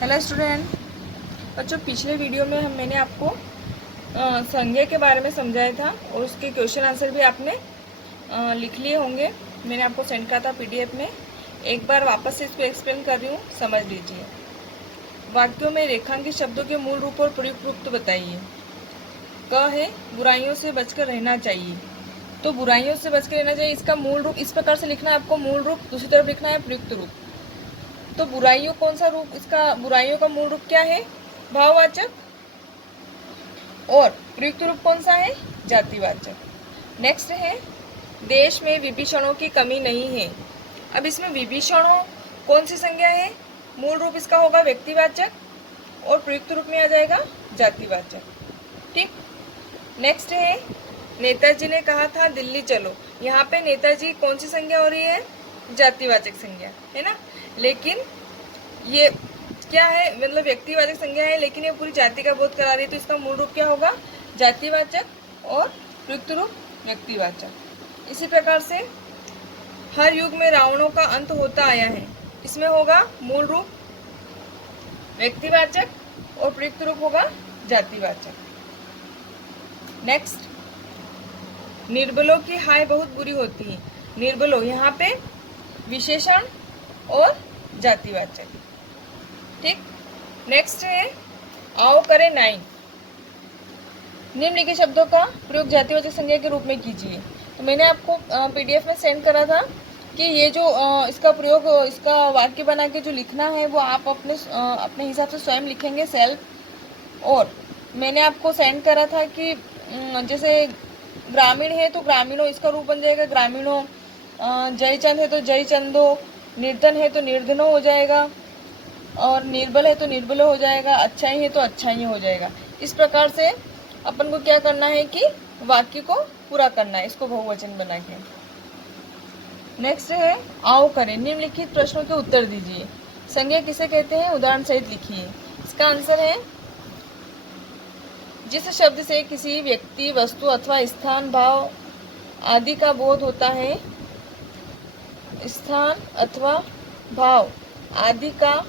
Hello student. बच्चों, पिछले video में मैंने आपको संज्ञा के बारे में समझाया था और उसके क्वेश्चन आंसर भी आपने लिख लिए होंगे। मैंने आपको सेंड करा था पीडीएफ में। एक बार वापस से इसको एक्सप्लेन कर रही हूँ, समझ लीजिए। वाक्यों में रेखांकित शब्दों के मूल रूप और प्रयुक्त रूप तो बताइए। क है बुराइयों से बचकर रहना चाहिए। तो बुराइयों से बचकर रहना चाहिए, इसका मूल रूप इस प्रकार से लिखना है आपको। मूल रूप दूसरी तरफ लिखना है प्रयुक्त रूप। तो बुराइयों कौन सा रूप, इसका बुराइयों का मूल रूप क्या है? भाववाचक। और प्रयुक्त रूप कौन सा है? जातिवाचक। नेक्स्ट है देश में विभीषणों की कमी नहीं है। अब इसमें विभीषणों कौन सी संज्ञा है? मूल रूप इसका होगा व्यक्तिवाचक और प्रयुक्त रूप में आ जाएगा जातिवाचक। ठीक। नेक्स्ट है नेताजी ने कहा था दिल्ली चलो। यहाँ पे नेताजी कौन सी संज्ञा हो रही है? जातिवाचक संज्ञा है ना। लेकिन ये क्या है, मतलब व्यक्तिवाचक संज्ञा है, लेकिन ये पूरी जाति का बोध करा रही है। तो इसका मूल रूप क्या होगा? जातिवाचक और प्रयुक्त रूप व्यक्तिवाचक। इसी प्रकार से हर युग में रावणों का अंत होता आया है। इसमें होगा मूल रूप व्यक्तिवाचक और प्रयुक्त रूप होगा जातिवाचक। नेक्स्ट, निर्बलों की हाय बहुत बुरी होती है। निर्बलों यहाँ पे विशेषण और जातिवाचक। ठीक। नेक्स्ट है आओ करे 9। निम्नलिखित शब्दों का प्रयोग जातिवाचक संज्ञा के रूप में कीजिए। तो मैंने आपको पीडीएफ में सेंड करा था कि ये जो इसका प्रयोग, इसका वाक्य बना के जो लिखना है वो आप अपने हिसाब से स्वयं लिखेंगे, सेल्फ। और मैंने आपको सेंड करा था कि जैसे ग्रामीण है तो ग्रामीणों, इसका रूप बन जाएगा ग्रामीणों। जयचंद है तो जयचंदो। निर्धन है तो निर्धनो हो जाएगा। और निर्बल है तो निर्बल हो जाएगा। अच्छाई है तो अच्छाई हो जाएगा। इस प्रकार से अपन को क्या करना है कि वाक्य को पूरा करना है, इसको बहुवचन बना के। नेक्स्ट है आओ करें। निम्नलिखित प्रश्नों के उत्तर दीजिए। संज्ञा किसे कहते हैं? उदाहरण सहित लिखिए। इसका आंसर है जिस शब्द से किसी व्यक्ति, वस्तु अथवा स्थान, भाव आदि का बोध होता है। स्थान अथवा भाव आदि का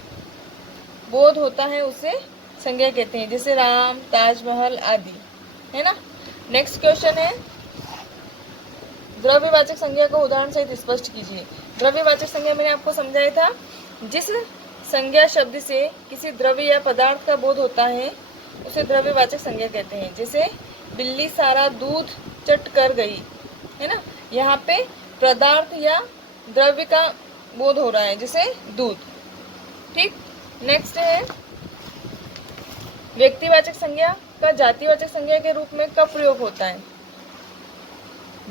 बोध होता है उसे संज्ञा कहते हैं, जैसे राम, ताजमहल आदि, है ना। नेक्स्ट क्वेश्चन है द्रव्यवाचक संज्ञा को उदाहरण सहित स्पष्ट कीजिए। द्रव्यवाचक संज्ञा मैंने आपको समझाया था, जिस संज्ञा शब्द से किसी द्रव्य या पदार्थ का बोध होता है उसे द्रव्यवाचक संज्ञा कहते हैं। जैसे बिल्ली सारा दूध चट कर गई, है ना। यहाँ पे पदार्थ या द्रव्य का बोध हो रहा है, जैसे दूध। ठीक। नेक्स्ट है व्यक्तिवाचक संज्ञा का जातिवाचक संज्ञा के रूप में कब प्रयोग होता है?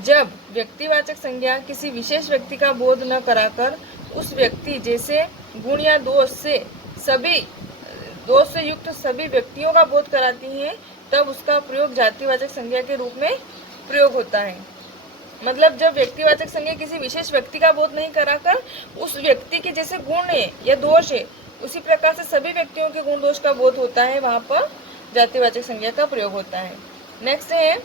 जब व्यक्तिवाचक संज्ञा किसी विशेष व्यक्ति का बोध न कराकर उस व्यक्ति जैसे गुण या दोष से युक्त सभी व्यक्तियों का बोध कराती है, तब उसका प्रयोग जातिवाचक संज्ञा के रूप में प्रयोग होता है। मतलब जब व्यक्तिवाचक संज्ञा किसी विशेष व्यक्ति का बोध नहीं कराकर उस व्यक्ति के जैसे गुण है या दोष है, उसी प्रकार से सभी व्यक्तियों के गुण दोष का बोध होता है, वहां पर जातिवाचक संज्ञा का प्रयोग होता है। नेक्स्ट है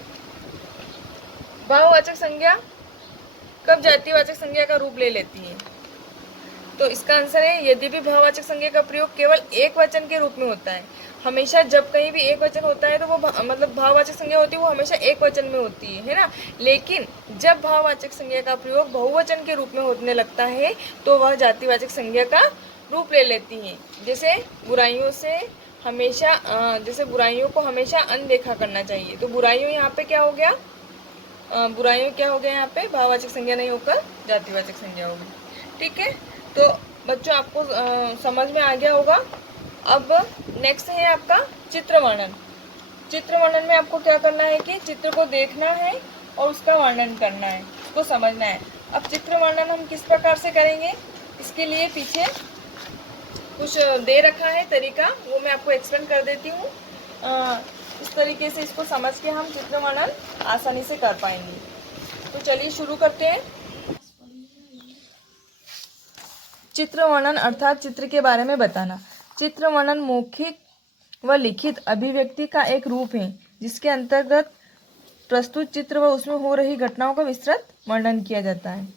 भाववाचक संज्ञा कब जातिवाचक संज्ञा का रूप ले लेती है? तो इसका आंसर है यद्यपि भाववाचक संज्ञा का प्रयोग केवल एक वचन के रूप में होता है। हमेशा जब कहीं भी एक वचन होता है तो वो मतलब भाववाचक संज्ञा होती है, वो हमेशा एक वचन में होती है ना। लेकिन जब भाववाचक संज्ञा का प्रयोग बहुवचन के रूप में होने लगता है तो वह जातिवाचक संज्ञा का रूप ले लेती है। जैसे बुराइयों को हमेशा अनदेखा करना चाहिए। तो बुराइयों यहाँ पे क्या हो गया? यहाँ पे भाववाचक संज्ञा नहीं होकर जातिवाचक संज्ञा होगी। ठीक है। तो बच्चों आपको समझ में आ गया होगा। अब नेक्स्ट है आपका चित्र वर्णन। चित्र वर्णन में आपको क्या करना है कि चित्र को देखना है और उसका वर्णन करना है, उसको समझना है। अब चित्र वर्णन हम किस प्रकार से करेंगे, इसके लिए पीछे कुछ दे रखा है तरीका, वो मैं आपको एक्सप्लेन कर देती हूँ। इस तरीके से इसको समझ के हम चित्र वर्णन आसानी से कर पाएंगे। तो चलिए शुरू करते हैं। चित्र वर्णन अर्थात चित्र के बारे में बताना। चित्र वर्णन मौखिक व लिखित अभिव्यक्ति का एक रूप है, जिसके अंतर्गत प्रस्तुत चित्र व उसमें हो रही घटनाओं का विस्तृत वर्णन किया जाता है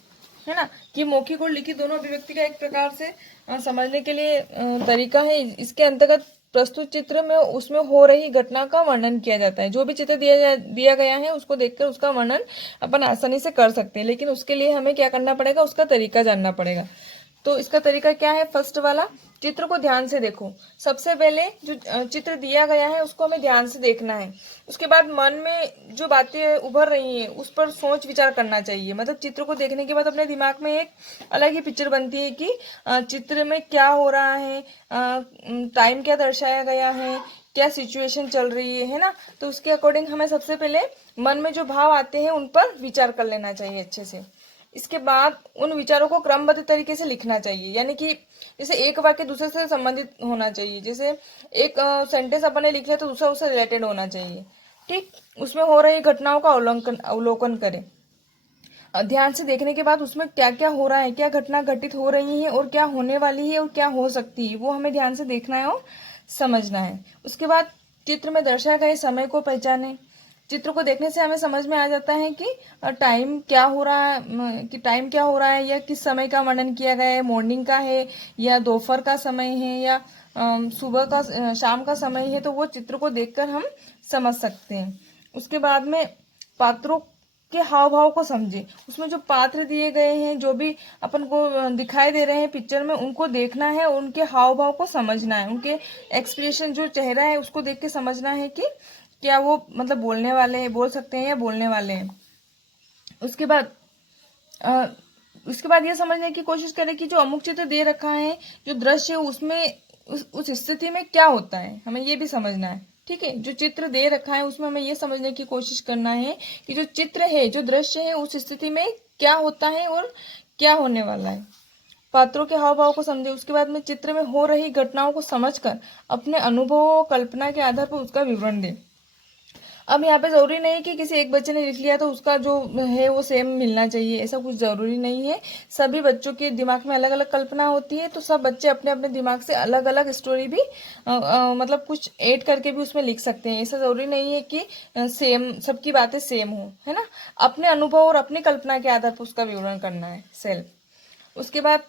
है ना, कि मौखिक और लिखित दोनों अभिव्यक्ति का एक प्रकार से समझने के लिए तरीका है। इसके अंतर्गत प्रस्तुत चित्र में उसमें हो रही घटना का वर्णन किया जाता है। जो भी चित्र दिया गया है उसको देखकर उसका वर्णन अपन आसानी से कर सकते हैं, लेकिन उसके लिए हमें क्या करना पड़ेगा, उसका तरीका जानना पड़ेगा। तो इसका तरीका क्या है? फर्स्ट वाला, चित्र को ध्यान से देखो। सबसे पहले जो चित्र दिया गया है उसको हमें ध्यान से देखना है। उसके बाद मन में जो बातें उभर रही हैं उस पर सोच विचार करना चाहिए। मतलब चित्र को देखने के बाद अपने दिमाग में एक अलग ही पिक्चर बनती है कि चित्र में क्या हो रहा है, टाइम क्या दर्शाया गया है, क्या सिचुएशन चल रही है ना। तो उसके अकॉर्डिंग हमें सबसे पहले मन में जो भाव आते हैं उन पर विचार कर लेना चाहिए अच्छे से। इसके बाद उन विचारों को क्रमबद्ध तरीके से लिखना चाहिए, यानी कि जैसे एक वाक्य दूसरे से संबंधित होना चाहिए। जैसे एक सेंटेंस अपन ने लिख लिया तो दूसरा उससे रिलेटेड होना चाहिए। ठीक, उसमें हो रही घटनाओं का अवलोकन करें। ध्यान से देखने के बाद उसमें क्या क्या हो रहा है, क्या घटना घटित हो रही है और क्या होने वाली है और क्या हो सकती है, वो हमें ध्यान से देखना है और समझना है। उसके बाद चित्र में दर्शाए गए समय को पहचाने। चित्र को देखने से हमें समझ में आ जाता है कि टाइम क्या हो रहा है, या किस समय का वर्णन किया गया है, मॉर्निंग का है या दोपहर का समय है या सुबह का, शाम का समय है। तो वो चित्र को देखकर हम समझ सकते हैं। उसके बाद में पात्रों के हाव भाव को समझे। उसमें जो पात्र दिए गए हैं, जो भी अपन को दिखाई दे रहे हैं पिक्चर में, उनको देखना है, उनके हाव भाव को समझना है, उनके एक्सप्रेशन, जो चेहरा है उसको देख के समझना है कि क्या वो मतलब बोलने वाले हैं, बोल सकते हैं या बोलने वाले हैं। उसके बाद ये समझने की कोशिश करें कि जो अमुक चित्र दे रखा है, जो दृश्य है उसमें उस स्थिति में क्या होता है, हमें ये भी समझना है। ठीक है, जो चित्र दे रखा है उसमें हमें ये समझने की कोशिश करना है कि जो चित्र है, जो दृश्य है, उस स्थिति में क्या होता है और क्या होने वाला है। पात्रों के हाव भाव को समझे। उसके बाद में चित्र में हो रही घटनाओं को समझकर अपने अनुभव और कल्पना के आधार पर उसका विवरण दें। अब यहाँ पे जरूरी नहीं कि किसी एक बच्चे ने लिख लिया तो उसका जो है वो सेम मिलना चाहिए, ऐसा कुछ जरूरी नहीं है। सभी बच्चों के दिमाग में अलग अलग कल्पना होती है, तो सब बच्चे अपने अपने दिमाग से अलग अलग स्टोरी भी मतलब कुछ ऐड करके भी उसमें लिख सकते हैं। ऐसा जरूरी नहीं है कि सेम सबकी बातें सेम हो, है ना। अपने अनुभव और अपनी कल्पना के आधार पर उसका विवरण करना है, सेल्फ। उसके बाद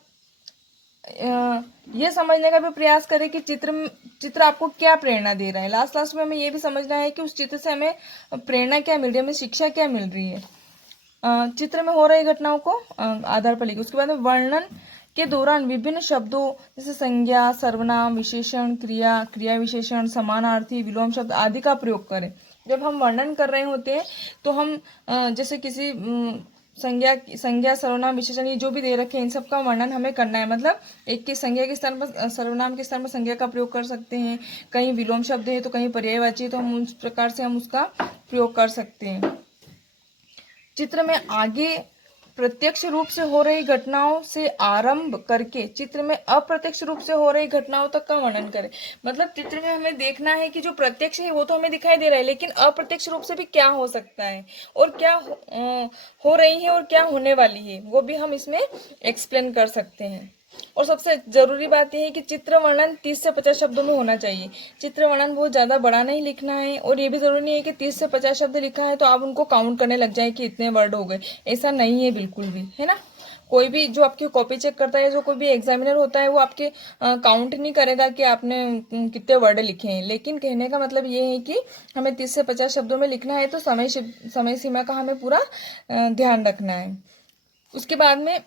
ये समझने का भी प्रयास करें कि चित्र आपको क्या प्रेरणा दे रहा है। लास्ट में हमें ये भी समझना है कि उस चित्र से हमें प्रेरणा क्या मिल रही है, हमें शिक्षा क्या मिल रही है। चित्र में हो रही घटनाओं को आधार पर लिखें। उसके बाद में वर्णन के दौरान विभिन्न शब्दों जैसे संज्ञा, सर्वनाम, विशेषण, क्रिया विशेषण, समानार्थी, विलोम शब्द आदि का प्रयोग करें। जब हम वर्णन कर रहे होते हैं तो हम जैसे किसी संज्ञा, सर्वनाम, विशेषण, ये जो भी दे रखे हैं इन सब का वर्णन हमें करना है। मतलब एक की संज्ञा के स्थान पर सर्वनाम के स्थान पर संज्ञा का प्रयोग कर सकते हैं, कहीं विलोम शब्द है तो कहीं पर्यायवाची है, तो हम उस प्रकार से हम उसका प्रयोग कर सकते हैं। चित्र में आगे प्रत्यक्ष रूप से हो रही घटनाओं से आरंभ करके चित्र में अप्रत्यक्ष रूप से हो रही घटनाओं तक का वर्णन करें। मतलब चित्र में हमें देखना है कि जो प्रत्यक्ष है वो तो हमें दिखाई दे रहा है, लेकिन अप्रत्यक्ष रूप से भी क्या हो सकता है और क्या हो रही है और क्या होने वाली है, वो भी हम इसमें एक्सप्लेन कर सकते हैं। और सबसे जरूरी बात यह है कि चित्र वर्णन 30 से 50 शब्दों में होना चाहिए। चित्र वर्णन बहुत ज्यादा बड़ा नहीं लिखना है, और ये भी जरूरी नहीं है कि 30 से 50 शब्द लिखा है तो आप उनको काउंट करने लग जाए कि इतने वर्ड हो गए। ऐसा नहीं है बिल्कुल भी, है ना। कोई भी जो आपकी कॉपी चेक करता है, जो कोई भी एग्जामिनर होता है, वो आपके काउंट नहीं करेगा कि आपने कितने वर्ड लिखे हैं। लेकिन कहने का मतलब ये है कि हमें 30 से 50 शब्दों में लिखना है, तो समय सीमा का हमें पूरा ध्यान रखना है। उसके बाद में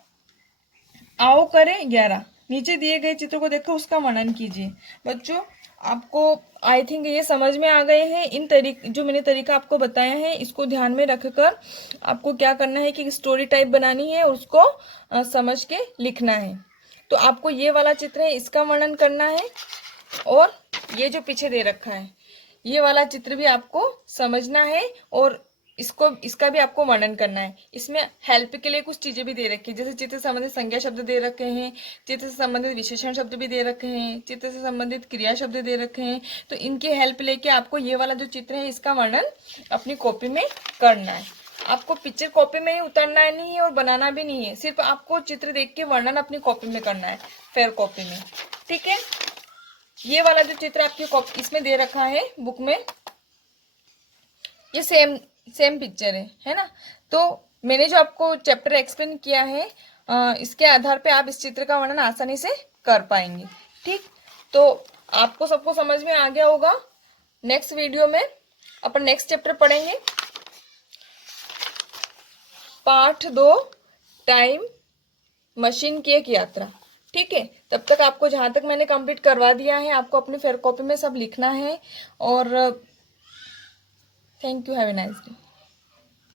आओ करें 11। नीचे दिए गए चित्र को देखकर उसका वर्णन कीजिए। बच्चों, आपको आई थिंक ये समझ में आ गए हैं। इन जो मैंने तरीका आपको बताया है, इसको ध्यान में रखकर आपको क्या करना है कि स्टोरी टाइप बनानी है, उसको समझ के लिखना है। तो आपको ये वाला चित्र है, इसका वर्णन करना है, और ये जो पीछे दे रखा है ये वाला चित्र भी आपको समझना है, और इसका भी आपको वर्णन करना है। इसमें हेल्प के लिए कुछ चीजें भी दे रखी है, जैसे चित्र से संबंधित संज्ञा शब्द दे रखे हैं, चित्र से संबंधित विशेषण शब्द भी दे रखे हैं, चित्र से संबंधित क्रिया शब्द दे रखे हैं। तो इनकी हेल्प लेके आपको ये वाला जो चित्र है इसका वर्णन अपनी कॉपी में करना है। आपको पिक्चर कॉपी में ही उतारना नहीं है और बनाना भी नहीं है, सिर्फ आपको चित्र देख के वर्णन अपनी कॉपी में करना है, फेयर कॉपी में। ठीक है, ये वाला जो चित्र आपकी कॉपी इसमें दे रखा है बुक में, ये सेम पिक्चर है ना। तो मैंने जो आपको चैप्टर एक्सप्लेन किया है इसके आधार पे आप इस चित्र का वर्णन आसानी से कर पाएंगे। ठीक, तो आपको सबको समझ में आ गया होगा। नेक्स्ट वीडियो में अपन नेक्स्ट चैप्टर पढ़ेंगे, पाठ 2, टाइम मशीन की एक यात्रा। ठीक है, तब तक आपको जहां तक मैंने कंप्लीट करवा दिया है, आपको अपनी फेयर कॉपी में सब लिखना है। और thank you, have a nice day.